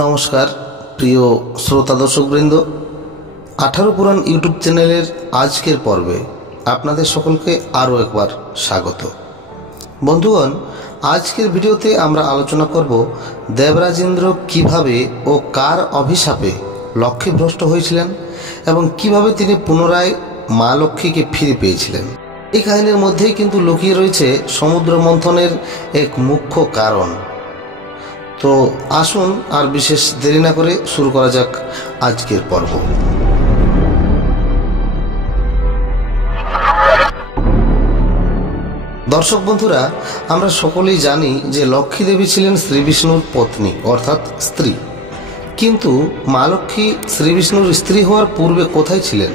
নমস্কার প্রিয় শ্রোতা দর্শকবৃন্দ, 18 পুরাণ ইউটিউব চ্যানেলের আজকের পর্বে আপনাদের সকলকে আরও একবার স্বাগত। বন্ধুগণ, আজকের ভিডিওতে আমরা আলোচনা করব দেবরাজেন্দ্র কিভাবে ও কার অভিশাপে লক্ষ্মীভ্রষ্ট হয়েছিলেন এবং কিভাবে তিনি পুনরায় মা লক্ষ্মীকে ফিরে পেয়েছিলেন। এই কাহিনীর মধ্যেই কিন্তু লুকিয়ে রয়েছে সমুদ্র মন্থনের এক মুখ্য কারণ। তো আসুন আর বিশেষ দেরি না করে শুরু করা যাক আজকের পর্ব। দর্শক বন্ধুরা, আমরা সকলেই জানি যে লক্ষ্মী দেবী ছিলেন শ্রীবিষ্ণুর পত্নী অর্থাৎ স্ত্রী। কিন্তু মা লক্ষ্মী শ্রীবিষ্ণুর স্ত্রী হওয়ার পূর্বে কোথায় ছিলেন?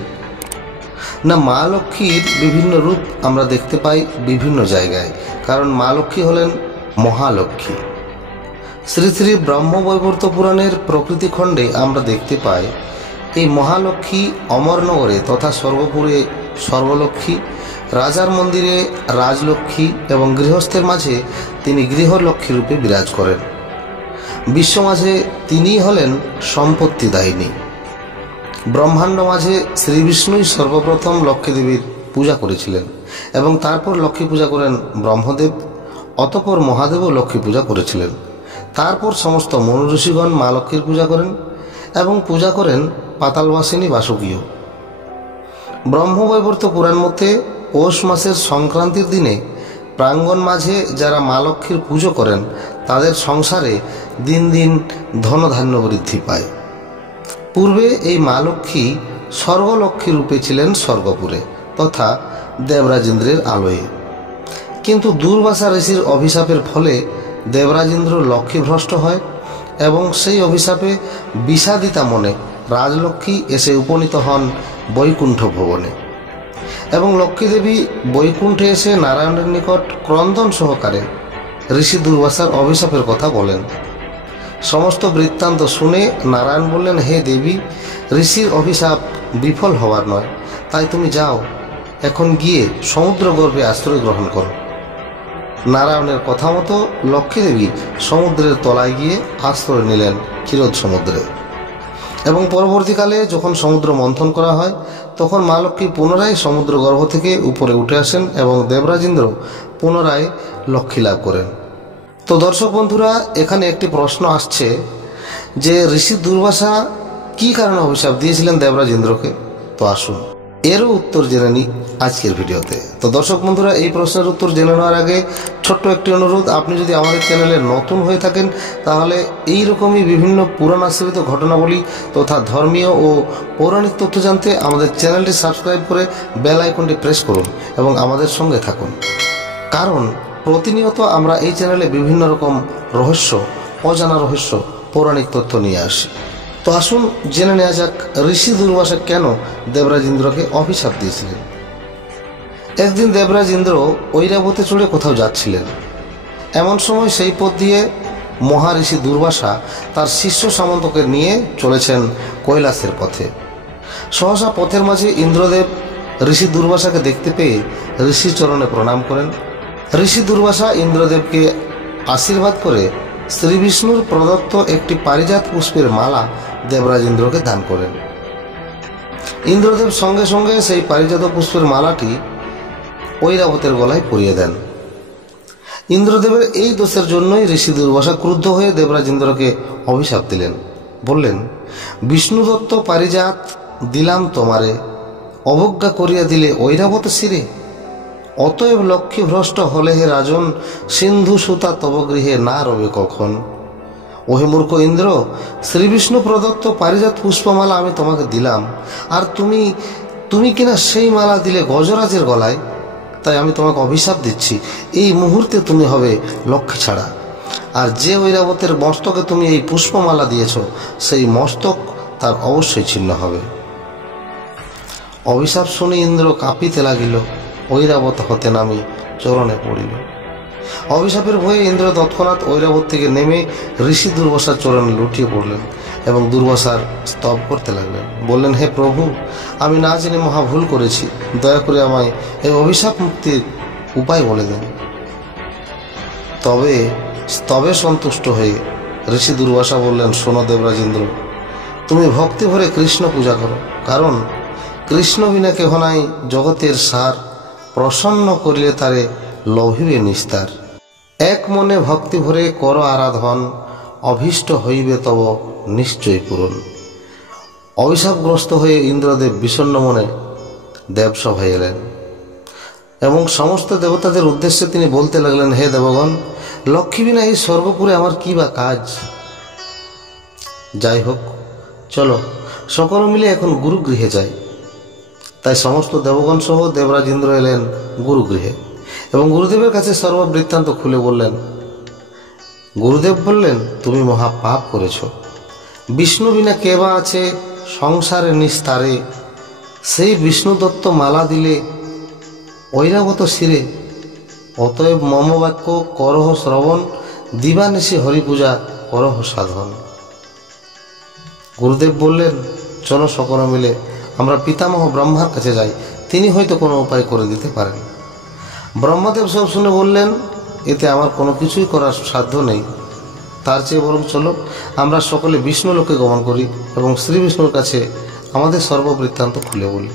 না, মা লক্ষ্মীর বিভিন্ন রূপ আমরা দেখতে পাই বিভিন্ন জায়গায়, কারণ মা লক্ষ্মী হলেন মহালক্ষ্মী। শ্রী শ্রী ব্রহ্মবৈবর্ত পুরাণের প্রকৃতি খণ্ডে আমরা দেখতে পাই এই মহালক্ষ্মী অমরনগরে তথা স্বর্গপুরে সর্বলক্ষ্মী, রাজার মন্দিরে রাজলক্ষ্মী এবং গৃহস্থের মাঝে তিনি গৃহলক্ষ্মী রূপে বিরাজ করেন। বিশ্ব মাঝে তিনিই হলেন সম্পত্তিদায়িনী। ব্রহ্মাণ্ড মাঝে শ্রীবিষ্ণুই সর্বপ্রথম লক্ষ্মী দেবীর পূজা করেছিলেন এবং তারপর লক্ষ্মী পূজা করেন ব্রহ্মদেব, অতঃপর মহাদেবও লক্ষ্মী পূজা করেছিলেন। তারপর সমস্ত মনু ঋষিগণ মা লক্ষ্মীর পূজা করেন এবং পূজা করেন পাতালবাসিনী বাসুকীও। ব্রহ্মবৈবর্ত পুরাণ মতে পৌষ মাসের সংক্রান্তির দিনে প্রাঙ্গণ মাঝে যারা মা লক্ষ্মীর পুজো করেন তাদের সংসারে দিন দিন ধনধান্য বৃদ্ধি পায়। পূর্বে এই মা লক্ষ্মী স্বর্গলক্ষ্মী রূপে ছিলেন স্বর্গপুরে তথা দেবরাজেন্দ্রের আলয়ে। কিন্তু দুর্বাসা ঋষির অভিশাপের ফলে দেবরাজেন্দ্র লক্ষ্মীভ্রষ্ট হয় এবং সেই অভিশাপে বিষাদিতা মনে রাজলক্ষ্মী এসে উপনীত হন বৈকুণ্ঠ ভুবনে এবং লক্ষ্মীদেবী বৈকুণ্ঠে এসে নারায়ণের নিকট ক্রন্দন সহকারে ঋষি দুর্বাসার অভিশাপের কথা বলেন। সমস্ত বৃত্তান্ত শুনে নারায়ণ বললেন, হে দেবী, ঋষির অভিশাপ বিফল হওয়ার নয়, তাই তুমি যাও, এখন গিয়ে সমুদ্র গর্ভে আশ্রয় গ্রহণ করো। নারায়ণের কথা মতো লক্ষ্মীদেবী সমুদ্রের তলায় গিয়ে আশ্রয় নিলেন ক্ষীরোদ সমুদ্রে এবং পরবর্তীকালে যখন সমুদ্র মন্থন করা হয় তখন মা লক্ষ্মী পুনরায় সমুদ্র গর্ভ থেকে উপরে উঠে আসেন এবং দেবরাজেন্দ্র পুনরায় লক্ষ্মী লাভ করেন। তো দর্শক বন্ধুরা, এখানে একটি প্রশ্ন আসছে যে ঋষি দুর্বাসা কী কারণে অভিশাপ দিয়েছিলেন দেবরাজেন্দ্রকে। তো আসুন এরও উত্তর জেনে নিই আজকের ভিডিওতে। তো দর্শক বন্ধুরা, এই প্রশ্নের উত্তর জেনে নেওয়ার আগে ছোট্ট একটি অনুরোধ, আপনি যদি আমাদের চ্যানেলে নতুন হয়ে থাকেন তাহলে এই রকমই বিভিন্ন পুরাণ আশ্রিত ঘটনাবলী তথা ধর্মীয় ও পৌরাণিক তথ্য জানতে আমাদের চ্যানেলটি সাবস্ক্রাইব করে বেল আইকনটি প্রেস করুন এবং আমাদের সঙ্গে থাকুন, কারণ প্রতিনিয়ত আমরা এই চ্যানেলে বিভিন্ন রকম রহস্য, অজানা রহস্য, পৌরাণিক তথ্য নিয়ে আসি। তো আসুন জেনে নেওয়া যাক ঋষি দুর্বাসা কেন দেবরাজেন্দ্রকে অভিশাপ দিয়েছিলেন। একদিন দেবরাজেন্দ্র ঐরাবতে চড়ে কোথাও যাচ্ছিলেন। এমন সময় সেই পথ দিয়ে মহাঋষি দুর্বাসা তার শিষ্য সামন্তকে নিয়ে চলেছেন কৈলাসের পথে। সহসা পথের মাঝে ইন্দ্রদেব ঋষি দুর্বাসাকে দেখতে পেয়ে ঋষির চরণে প্রণাম করেন। ঋষি দুর্বাসা ইন্দ্রদেবকে আশীর্বাদ করে শ্রীবিষ্ণুর প্রদত্ত একটি পারিজাত পুষ্পের মালা দেবরাজেন্দ্রকে দান করেন। ইন্দ্রদেব সঙ্গে সঙ্গে সেই পারিজাত পুষ্পের মালাটি ঐরাবতের গলায় পরিয়ে দেন। ইন্দ্রদেবের এই দোষের জন্যই ঋষি দুর্বাসা ক্রুদ্ধ হয়ে দেবরাজেন্দ্রকে অভিশাপ দিলেন। বললেন, বিষ্ণুদত্ত পারিজাত দিলাম তোমারে, অবজ্ঞা করিয়া দিলে ঐরাবত শিরে। অতএব লক্ষ্মীভ্রষ্ট হলে হে রাজন, সিন্ধু সুতা তব গৃহে না রবে কখন। ওহে মূর্খ ইন্দ্র, শ্রীবিষ্ণু প্রদত্ত পারিজাত পুষ্পমালা আমি তোমাকে দিলাম, আর তুমি কিনা সেই মালা দিলে গজরাজের গলায়। তাই আমি তোমাকে অভিশাপ দিচ্ছি, এই মুহূর্তে তুমি হবে লক্ষ্মী ছাড়া। আর যে ঐরাবতের মস্তকে তুমি এই পুষ্পমালা দিয়েছ সেই মস্তক তার অবশ্যই ছিন্ন হবে। অভিশাপ শুনে ইন্দ্র কাঁপিতে লাগিল, ঐরাবত হতে নামি চরণে পড়িল। অভিশাপের ভয়ে ইন্দ্র তৎক্ষণাৎ ঐরাবত থেকে নেমে ঋষি দুর্বাসার চরণে লুটিয়ে পড়লেন এবং দুর্বাসার স্তব করতে লাগলেন। বললেন, হে প্রভু, আমি না জেনে মহা ভুল করেছি, দয়া করে আমায় এই অভিশাপ মুক্তির উপায় বলে দেন। তবে স্তবে সন্তুষ্ট হয়ে ঋষি দুর্বাসা বললেন, শোনো দেবরাজেন্দ্র, তুমি ভক্তি ভরে কৃষ্ণ পূজা করো, কারণ কৃষ্ণ বিনা কেহ নাই জগতের সার, প্রসন্ন করিলে তারে লভিবে নিস্তার। এক মনে ভক্তি ভরে কর আরাধন, অভীষ্ট হইবে তব নিশ্চয় পূরণ। অভিশাপগ্রস্ত হয়ে ইন্দ্রদেব বিষণ্ণ মনে দেবসভায় এলেন এবং সমস্ত দেবতাদের উদ্দেশ্যে তিনি বলতে লাগলেন, হে দেবগণ, লক্ষ্মী বিনা এই স্বর্গপুরে আমার কি বা কাজ? যাই হোক, চলো সকল মিলে এখন গুরুগৃহে যাই। তাই সমস্ত দেবগণ সহ দেবরাজ ইন্দ্র এলেন গুরুগৃহে এবং গুরুদেবের কাছে সর্ববৃত্তান্ত খুলে বললেন। গুরুদেব বললেন, তুমি মহা পাপ করেছ। বিষ্ণু বিনা কে বা আছে সংসারে নিস্তারে, সেই বিষ্ণু দত্ত মালা দিলে ঐরাবত শিরে। অতএব মম বাক্য করহ শ্রবণ, দিবানিশি হরিপূজা করহ সাধন। গুরুদেব বললেন, চলো সকলে মিলে আমরা পিতামহ ব্রহ্মার কাছে যাই, তিনি হয়তো কোনো উপায় করে দিতে পারেন। ব্রহ্মদেব সব শুনে বললেন, এতে আমার কোনো কিছুই করার সাধ্য নেই, তার চেয়ে বরং চলো আমরা সকলে বিষ্ণু লোকে গমন করি এবং শ্রী বিষ্ণুর কাছে আমাদের সর্ববৃত্তান্ত খুলে বলি।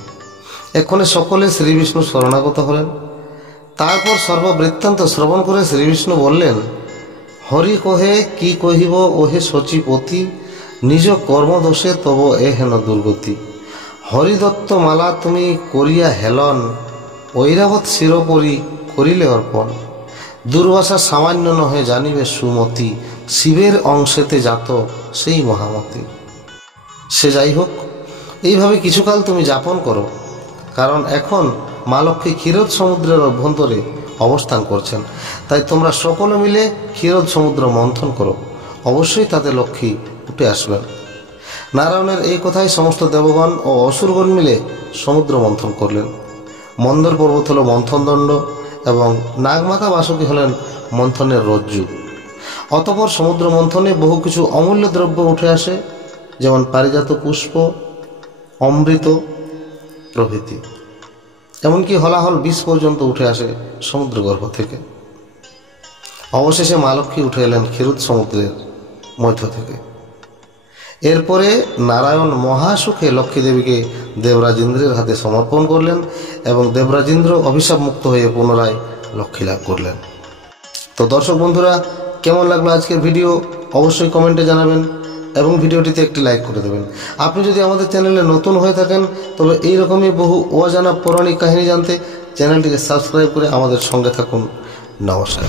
এক্ষণে সকলে শ্রী বিষ্ণু শরণাগত হলেন। তারপর সর্ববৃত্তান্ত শ্রবণ করে শ্রী বিষ্ণু বললেন, হরি কহে কি কহিব ওহে শচীপতি, নিজ কর্মদোষে তব এ হেন দুর্গতি। হরিদত্ত মালা তুমি করিয়া হেলন, ঐরাবত শিরোপরি করিলে অর্পণ। দুর্বাসা সামান্য নহে জানিবে সুমতি, শিবের অংশেতে জাত সেই মহামতি। সে যাই হোক, এইভাবে কিছুকাল তুমি যাপন করো, কারণ এখন মা লক্ষ্মী ক্ষীরোদ সমুদ্রের অভ্যন্তরে অবস্থান করছেন। তাই তোমরা সকলে মিলে ক্ষীরোদ সমুদ্র মন্থন করো, অবশ্যই তাতে লক্ষ্মী উঠে আসবেন। নারায়ণের এই কথাই সমস্ত দেবগণ ও অসুরগণ মিলে সমুদ্র মন্থন করলেন। মন্দর পর্বত হল মন্থনদণ্ড এবং নাগমাতা বাসুকী হলেন মন্থনের রজ্জু। অতঃপর সমুদ্র মন্থনে বহু কিছু অমূল্য দ্রব্য উঠে আসে, যেমন পারিজাত পুষ্প, অমৃত প্রভৃতি। এমনকি হলাহল বিষ পর্যন্ত উঠে আসে সমুদ্র গর্ভ থেকে। অবশেষে মা লক্ষ্মী উঠে এলেন ক্ষীরোদ সমুদ্রের মধ্য থেকে। এরপরে নারায়ণ মহাসুখে লক্ষ্মী দেবীকে দেবরাজ ইন্দ্রের হাতে সমর্পণ করলেন এবং দেবরাজ ইন্দ্র অভিশাপ মুক্ত হয়ে পুনরায় লক্ষ্মী লাভ করলেন। তো দর্শক বন্ধুরা, কেমন লাগলো আজকের ভিডিও অবশ্যই কমেন্টে জানাবেন এবং ভিডিওটিতে একটি লাইক করে দেবেন। আপনি যদি আমাদের চ্যানেলে নতুন হয়ে থাকেন তবে এইরকমই বহু অজানা পৌরাণিক কাহিনী জানতে চ্যানেলটিকে সাবস্ক্রাইব করে আমাদের সঙ্গে থাকুন। নমস্কার।